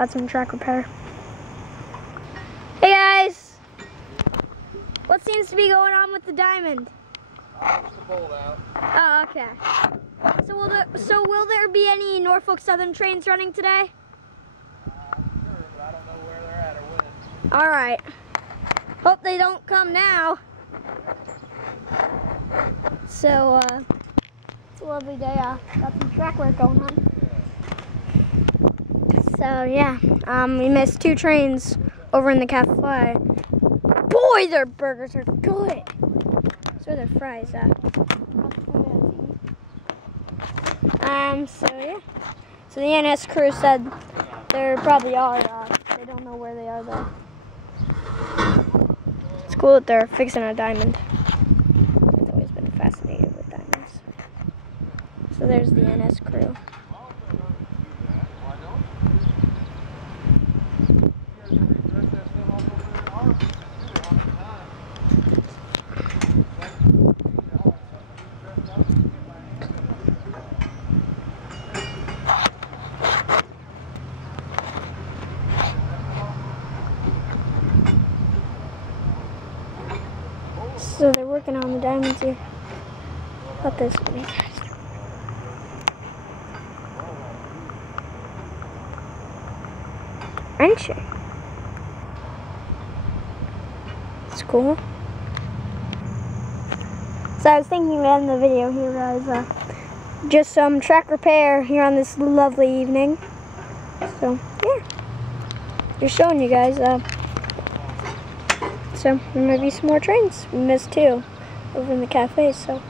got some track repair. Hey guys! What seems to be going on with the Diamond? Just the bolt out. Oh, okay. So will there be any Norfolk Southern trains running today? Sure, but I don't know where they're at or when. All right. Hope they don't come now. So, it's a lovely day off. Got some track work going on. So, yeah. We missed 2 trains over in the cafe. Boy, their burgers are good. So are their fries. So, yeah. So, the NS crew said there probably are. They don't know where they are, though. It's cool that they're fixing a diamond. I've always been fascinated with diamonds. So there's the NS crew. So they're working on the diamonds here. Got this for me, guys. Aren't you? It's cool. So I was thinking to end the video here, guys. Just some track repair here on this lovely evening. So yeah, just showing you guys. So there might be some more trains. We missed 2 over in the cafe. So.